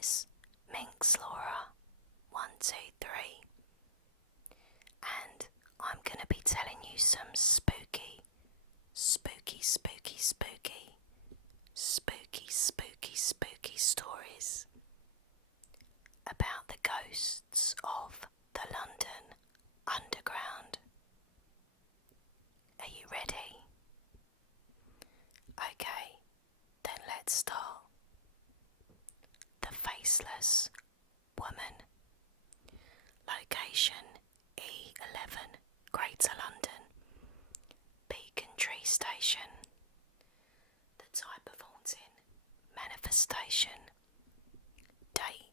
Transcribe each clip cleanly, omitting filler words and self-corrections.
is Minxlaura 123, and I'm going to be telling you some spooky stories about the ghosts of the London Underground. Are you ready? Okay, then let's start. The Faceless Woman. Location E11, Greater London, Beacon Tree Station. The type of haunting: manifestation. Date,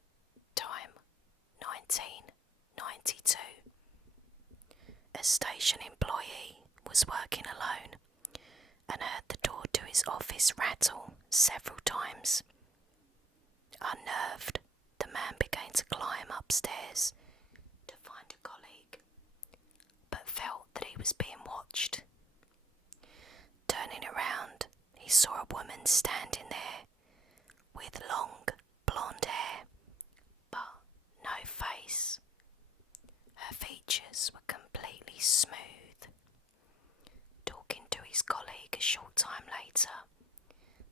time, 1992. A station employee was working alone and heard the door to his office rattle several times. Unnerved, the man began to climb upstairs to find a colleague, but felt that he was being watched. Turning around, he saw a woman standing there with long blonde hair, but no face. Her features were completely smooth. Talking to his colleague a short time later,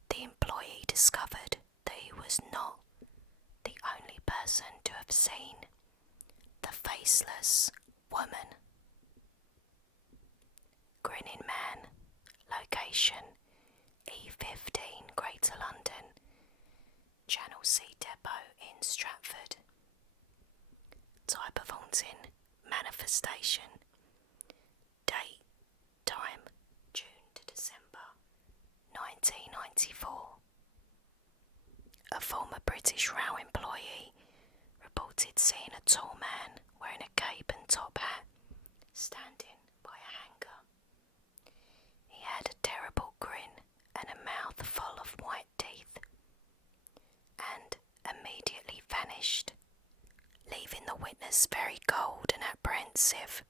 the employee discovered that he was not the only person to have seen the Faceless Woman. Grinning Man. Location E15, Greater London, Channel C Depot in Stratford. Type of haunting: manifestation. Date, time, June to December 1994. A former British Rail employee reported seeing a tall man wearing a cape and top hat standing by a hangar. He had a terrible grin and a mouth full of white teeth, and immediately vanished, leaving the witness very cold and apprehensive.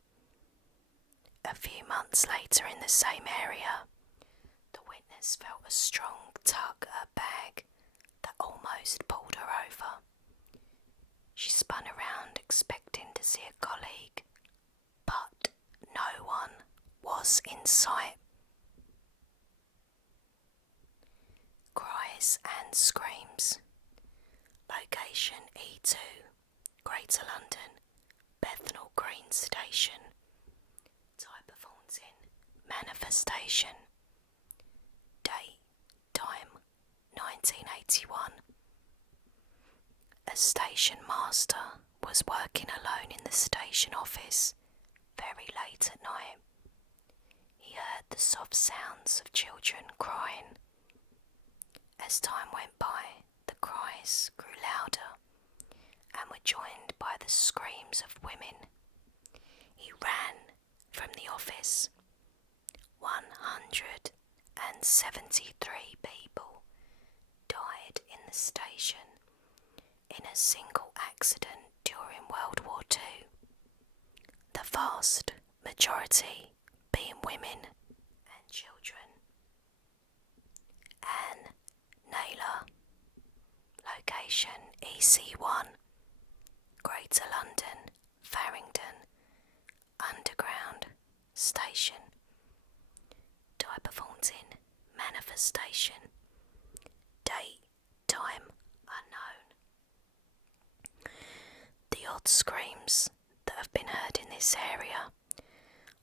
A few months later in the same area, the witness felt a strong tug at her bag that almost pulled her over. She spun around expecting to see a colleague, but no one was in sight. Cries and Screams. Location E2, Greater London, Bethnal Green Station. Type of haunting: manifestation. Date, time, 1981. A station master was working alone in the station office very late at night. He heard the soft sounds of children crying. As time went by, the cries grew louder and were joined by the screams of women. He ran from the office. 173 people died in the station in a single accident during World War II, the vast majority being women and children. Anne Naylor. Location EC1, Greater London, Farringdon, Underground Station. Type of haunting: manifestation. Date, time, unknown. The odd screams that have been heard in this area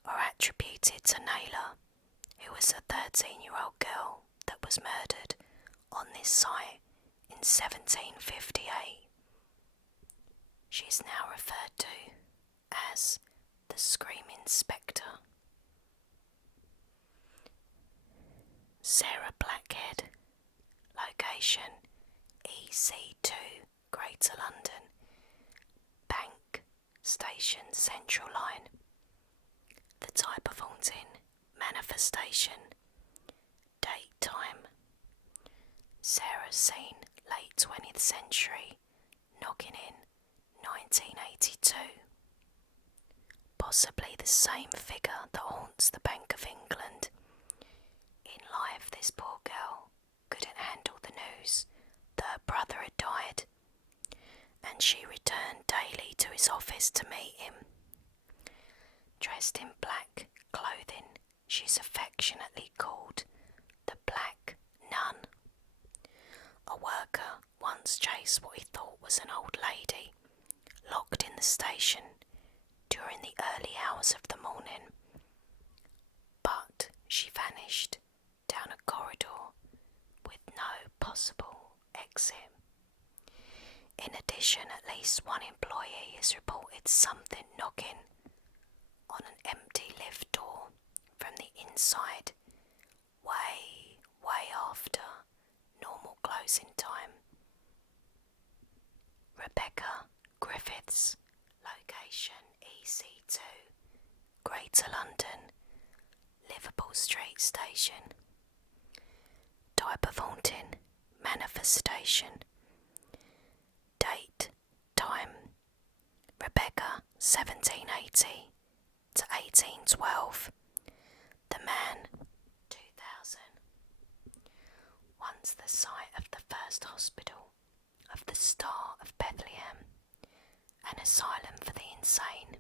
are attributed to Naylor, who was a 13-year-old girl that was murdered on this site in 1758. She is now referred to as the Screaming Spectre. Sarah Blackhead. Location EC2, Greater London, Bank Station Central Line. The type of haunting: manifestation. Date, time. Sarah seen late 20th century, knocking in 1982. Possibly the same figure that haunts the Bank of England. In life, this poor girl couldn't handle the news that her brother had died and she returned daily to his office to meet him. Dressed in black clothing, she's affectionately called the Black Nun. A worker once chased what he thought was an old lady, locked in the station during the early hours of the morning, but she vanished down a corridor with no possible exit. In addition, at least one employee has reported something knocking on an empty lift door from the inside way after normal closing time. Rebecca Griffiths, location EC2, Greater London, Liverpool Street Station. Type of haunting, manifestation. Date, time, Rebecca 1780 to 1812. The man 2000. Once the site of the first hospital of the Star of Bethlehem, an asylum for the insane.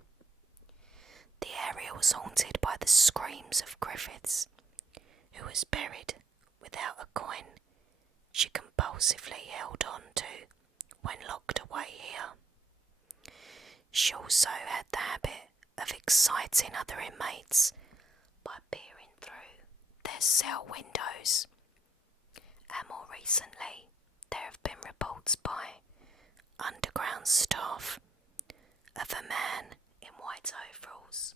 The area was haunted by the screams of Griffiths, who was buried without a coin she compulsively held on to when locked away here. She also had the habit of exciting other inmates by peering through their cell windows. And more recently, there have been reports by underground staff of a man in white overalls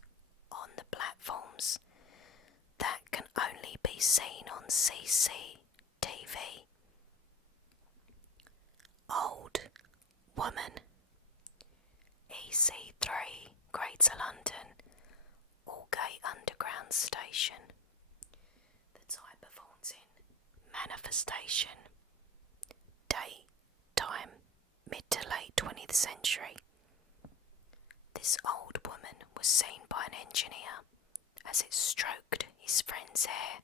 on the platforms that can only be seen on CCTV. Old woman, EC3, Greater London, Moorgate Underground Station. The type of haunting, manifestation. Date, time, mid to late 20th century. This old woman was seen by an engineer as it stroked his friend's hair.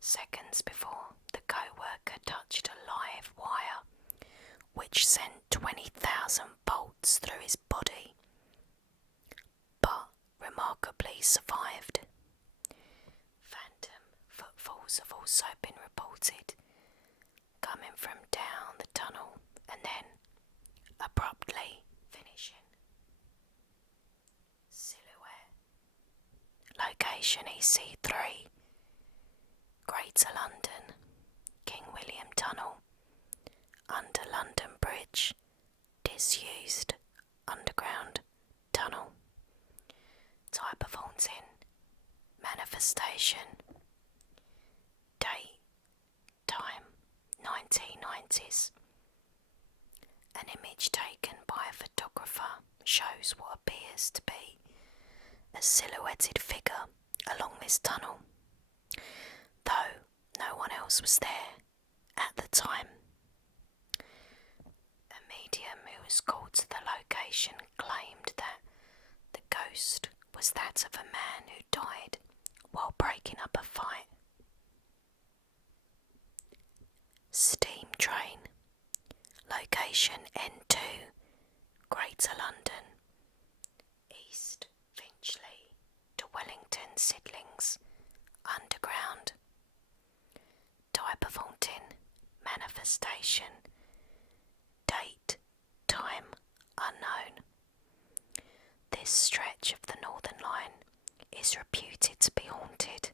Seconds before, the co-worker touched a live wire which sent 20,000 bolts through his body, but remarkably survived. Phantom footfalls have also been reported, coming from down the tunnel and then abruptly finishing. Silhouette. Location EC3, Greater London, King William Tunnel, under London Bridge, disused underground tunnel. Type of haunting, manifestation. Date, time, 1990s. An image taken by a photographer shows what appears to be a silhouetted figure along this tunnel, though no one else was there at the time. A medium who was called to the location claimed that the ghost was that of a man who died while breaking up a fight. Steam train. Location N2, Greater London, East Finchley to Wellington Sidlings, underground. Type of haunting, manifestation. Date, time, unknown. This stretch of the Northern Line is reputed to be haunted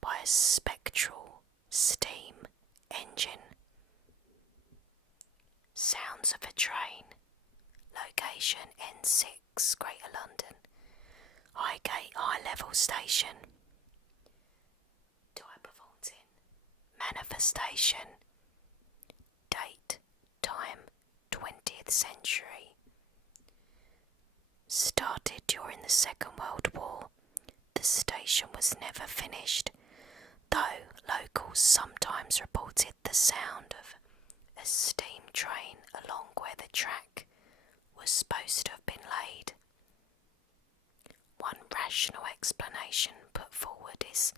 by a spectral steam engine. Sounds of a train. Location N6, Greater London, Highgate High Level Station. Type of haunting, manifestation. Date, time, 20th century. Started during the Second World War, the station was never finished, though locals sometimes reported the sound of a steam train along where the track was supposed to have been laid. One rational explanation put forward is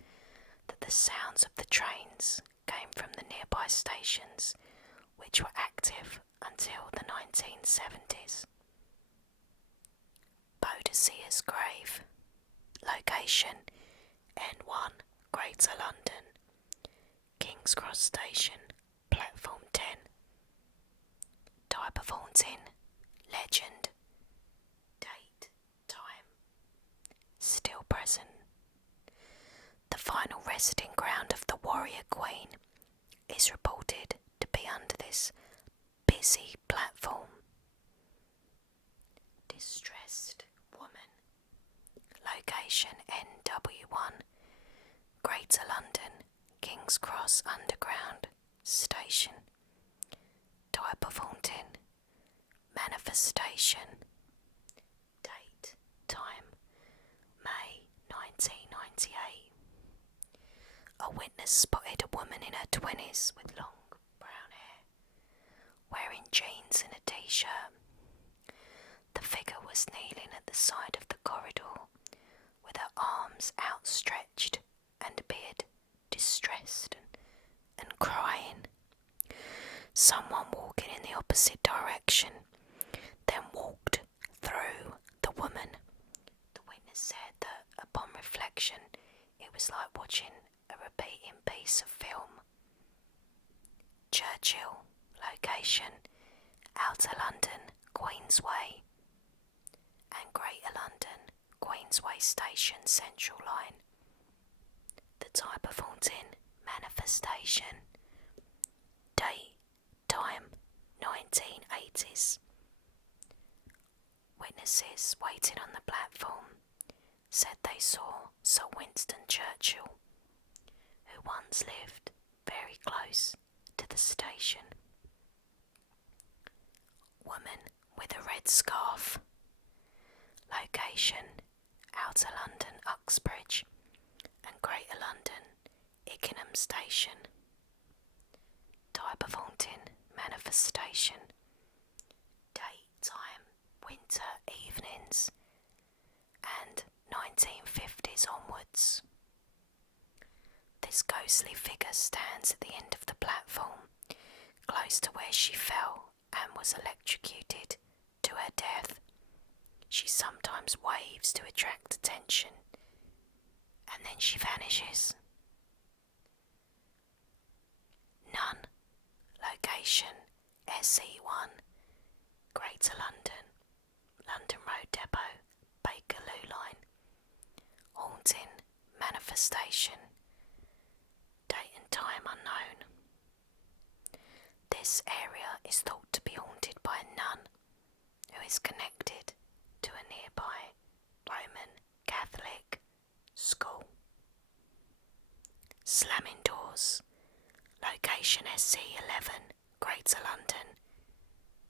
that the sounds of the trains came from the nearby stations which were active until the 1970s. Boadicea's grave. Location: N1, Greater London, King's Cross Station, Platform 10. Type of haunting: legend. Date, time, still present. The final resting ground of the Warrior Queen is reported to be under this busy platform. Distressed woman. Location: NW1, Greater London, King's Cross Underground Station. Type of haunting: manifestation. Date, time, May 1998. A witness spotted a woman in her 20s with long brown hair, wearing jeans and a t-shirt. The figure was kneeling at the side of the corridor, with her arms outstretched and appeared distressed and crying. Someone walking in the opposite direction then walked through the woman. The witness said that upon reflection, it was like watching a repeating piece of film. Churchill. Location: Outer London, Queensway, and Greater London, Queensway Station Central Line. The type of haunting: manifestation. Date, time, 1980s. Witnesses waiting on the platform said they saw Sir Winston Churchill, who once lived very close to the station. Woman with a red scarf. Location: Outer London, Uxbridge, and Greater London, Ickenham Station. Type of haunting: manifestation. Date, time, winter evenings, and 1950s onwards. This ghostly figure stands at the end of the platform, close to where she fell and was electrocuted to her death. She sometimes waves to attract attention, and then she vanishes. None. Location: SE1, Greater London, London Road Depot, Bakerloo Line. Haunting: manifestation. Date and time unknown. This area is thought to be haunted by a nun who is connected to a nearby Roman Catholic school. Slamming doors. Location: SC11, Greater London,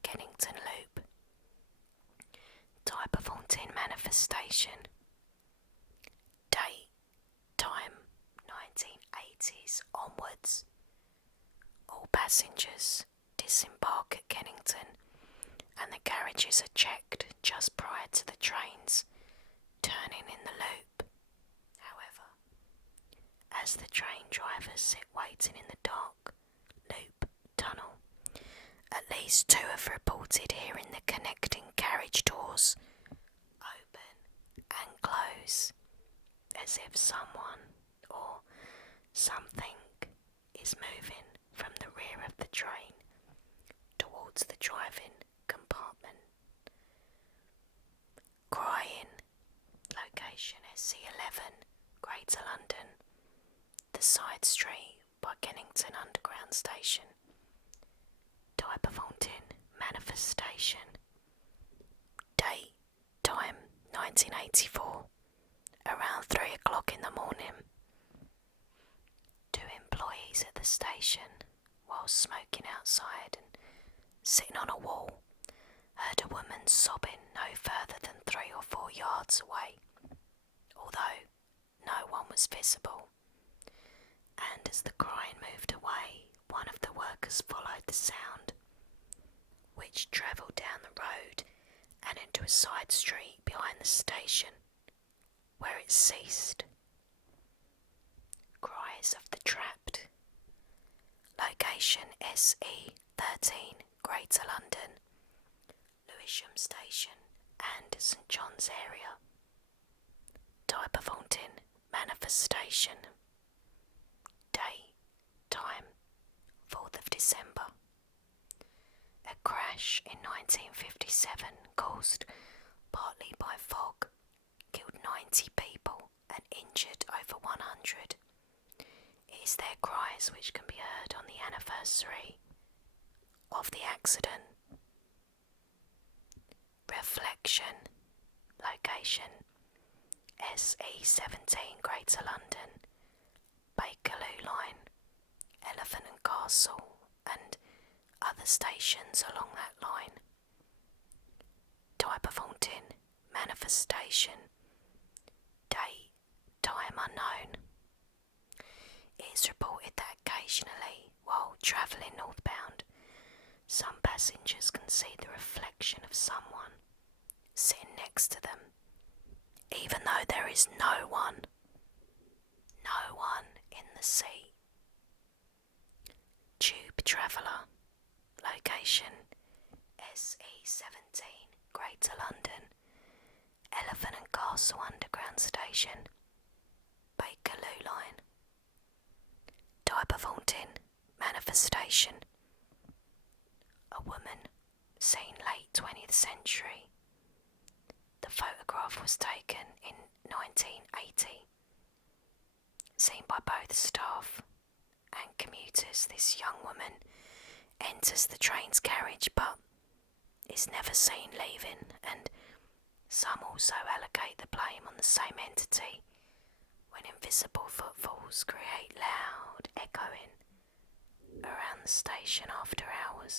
Kennington Loop. Type of haunting: manifestation. Date, time, 1980s onwards. All passengers disembark at Kennington, and the carriages are checked just prior to the trains turning in the loop. However, as the train drivers sit waiting in the dark loop tunnel, at least 2 have reported hearing the connecting carriage doors open and close, as if someone or something is moving from the rear of the train towards the driving compartment. Crying. Location: SC11, Greater London, the side street by Kennington Underground Station. Type of haunting: manifestation. Date, time, 1984, around 3 o'clock in the morning. 2 employees at the station, while smoking outside and sitting on a wall, heard a woman sobbing no further than 3 or 4 yards away, although no one was visible. And as the crying moved away, one of the workers followed the sound, which travelled down the road and into a side street behind the station, where it ceased. Cries of the trapped. Location: Station SE13, Greater London, Lewisham Station and St John's area. Type of haunting, manifestation. Date, time, 4th of December. A crash in 1957 caused partly by fog killed 90 people and injured over 100. It is their cries which can be heard on the anniversary of the accident. Reflection. Location SE17, Greater London, Bakerloo Line, Elephant and Castle and other stations along that line. Type of haunting, manifestation. Date, time unknown. It is reported that occasionally, while travelling northbound, some passengers can see the reflection of someone sitting next to them, even though there is no one in the seat. Tube traveller. Location SE17, Greater London, Elephant and Castle Underground Station, Bakerloo Line. Type of haunting, manifestation. A woman, seen late 20th century. The photograph was taken in 1980. Seen by both staff and commuters, this young woman enters the train's carriage but is never seen leaving, and some also allocate the blame on the same entity when invisible footfalls create loud echoing around the station after hours.